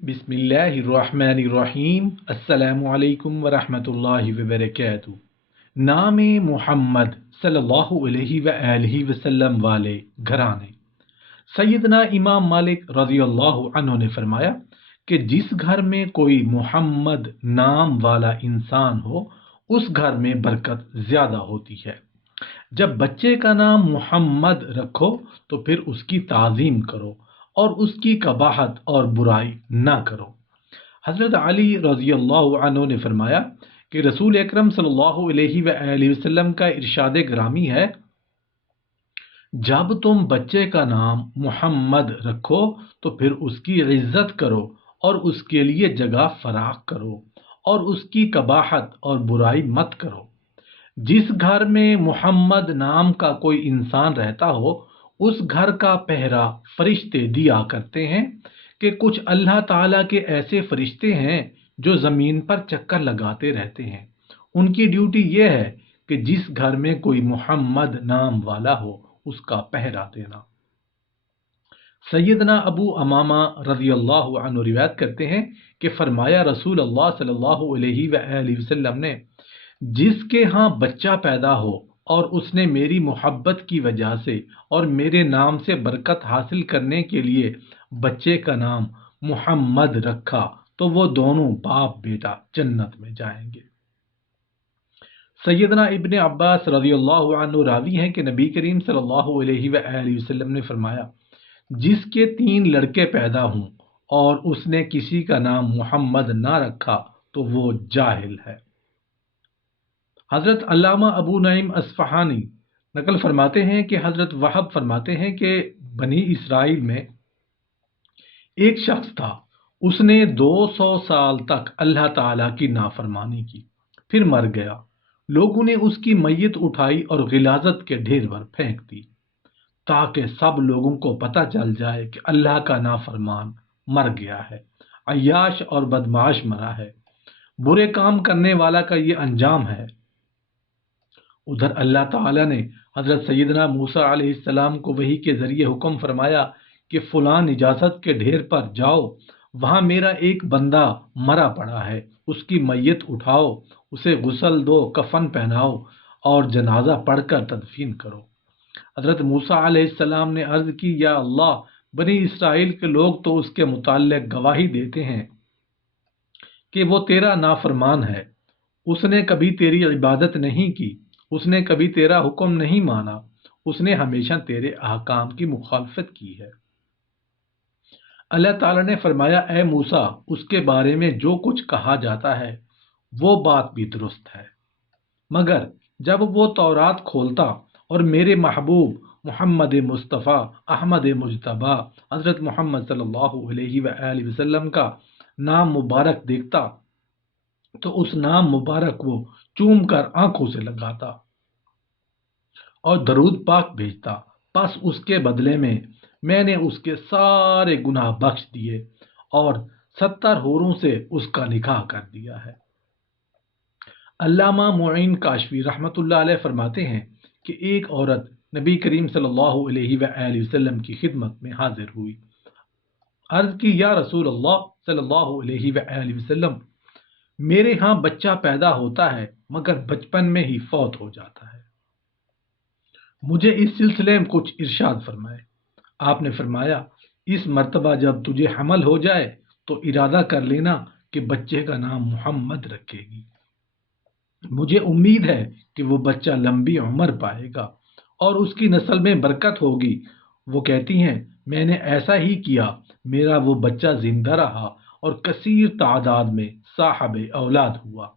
बिस्मिल्लाहिर्रहमानिर्रहीम। अस्सलामु अलैकुम वरहमतुल्लाहि वबरकातुहू। नाम मुहम्मद सल्लल्लाहु अलैहि वआलिहि वसल्लम वाले घराने। सैयदना इमाम मालिक रज़ियल्लाहु अन्हु ने फरमाया कि जिस घर में कोई मुहम्मद नाम वाला इंसान हो उस घर में बरकत ज्यादा होती है। जब बच्चे का नाम मुहम्मद रखो तो फिर उसकी ताज़ीम करो और उसकी कबाहत और बुराई ना करो। हज़रत अली रज़ियल्लाहु अन्हु ने फरमाया कि रसूल अकरम सल्लल्लाहु अलैहि वसल्लम का इरशाद ग्रामी है, जब तुम बच्चे का नाम मुहम्मद रखो तो फिर उसकी इज्जत करो और उसके लिए जगह फराख करो और उसकी कबाहत और बुराई मत करो। जिस घर में मुहम्मद नाम का कोई इंसान रहता हो उस घर का पहरा फरिश्ते दिया करते हैं कि कुछ अल्लाह ताला के ऐसे फरिश्ते हैं जो ज़मीन पर चक्कर लगाते रहते हैं। उनकी ड्यूटी यह है कि जिस घर में कोई मुहम्मद नाम वाला हो उसका पहरा देना। सैयदना अबू अमामा रज़ियल्लाहु अन्हु रिवायत करते हैं कि फरमाया रसूल अल्लाह सल्लल्लाहु अलैहि वसल्लम ने, जिसके यहाँ बच्चा पैदा हो और उसने मेरी मोहब्बत की वजह से और मेरे नाम से बरकत हासिल करने के लिए बच्चे का नाम मुहम्मद रखा तो वो दोनों बाप बेटा जन्नत में जाएंगे। सैयदना इब्ने अब्बास रज़ियल्लाहु अन्हु रावी हैं कि नबी करीम सल्लल्लाहु अलैहि वसल्लम ने फरमाया, जिसके 3 लड़के पैदा हों और उसने किसी का नाम मुहम्मद ना रखा तो वो जाहिल है। हज़रत अल्लामा अबू नईम अस्फ़हानी नकल फरमाते हैं कि हज़रत वहब फरमाते हैं कि बनी इसराइल में एक शख्स था, उसने 200 साल तक अल्लाह ताला की नाफरमानी की, फिर मर गया। लोगों ने उसकी मैयत उठाई और गिलाजत के ढेर पर फेंक दी ताकि सब लोगों को पता चल जाए कि अल्लाह का नाफरमान मर गया है, अय्याश और बदमाश मरा है, बुरे काम करने वाला का ये अंजाम है। उधर अल्लाह ताला ने हज़रत सैयदना मूसा अलैहिस्सलाम को वही के ज़रिए हुक्म फरमाया कि फ़लाँ इजाज़त के ढेर पर जाओ, वहाँ मेरा एक बंदा मरा पड़ा है, उसकी मैयत उठाओ, उसे गुस्ल दो, कफन पहनाओ और जनाजा पढ़कर तदफीन करो। हज़रत मूसा अलैहिस्सलाम ने अर्ज़ की, या अल्लाह, बनी इसराइल के लोग तो उसके मुताल्लिक़ गवाही देते हैं कि वो तेरा नाफरमान है, उसने कभी तेरी इबादत नहीं की, उसने कभी तेरा हुक्म नहीं माना, उसने हमेशा तेरे अहकाम की मुखालफत की है। अल्लाह ताला ने फरमाया, ए मूसा, उसके बारे में जो कुछ कहा जाता है वो बात भी दुरुस्त है, मगर जब वो तौरात खोलता और मेरे महबूब मोहम्मद मुस्तफ़ा अहमद मुजतबा हज़रत मोहम्मद सल्लल्लाहु अलैहि वसल्लम का नाम मुबारक देखता तो उस नाम मुबारक वो चूम कर आंखों से लगाता और दरूद पाक भेजता, बस उसके बदले में मैंने उसके सारे गुनाह बख्श दिए और 70 हूरों से उसका निकाह कर दिया है। अल्लामा मुईन काशफी रहमतुल्लाह अलैह फरमाते हैं कि एक औरत नबी करीम सल्लल्लाहु अलैहि वसल्लम की खिदमत में हाजिर हुई। अर्ज की, या रसूल अल्लाह सल्लल्लाहु अलैहि वसल्लम, मेरे यहाँ बच्चा पैदा होता है मगर बचपन में ही फौत हो जाता है, मुझे इस सिलसिले में कुछ इरशाद फरमाए। आपने फरमाया, इस मर्तबा जब तुझे हमल हो जाए तो इरादा कर लेना कि बच्चे का नाम मुहम्मद रखेगी। मुझे उम्मीद है कि वो बच्चा लंबी उम्र पाएगा और उसकी नस्ल में बरकत होगी। वो कहती हैं, मैंने ऐसा ही किया, मेरा वो बच्चा जिंदा रहा और कसीर तादाद में साहब औलाद हुआ।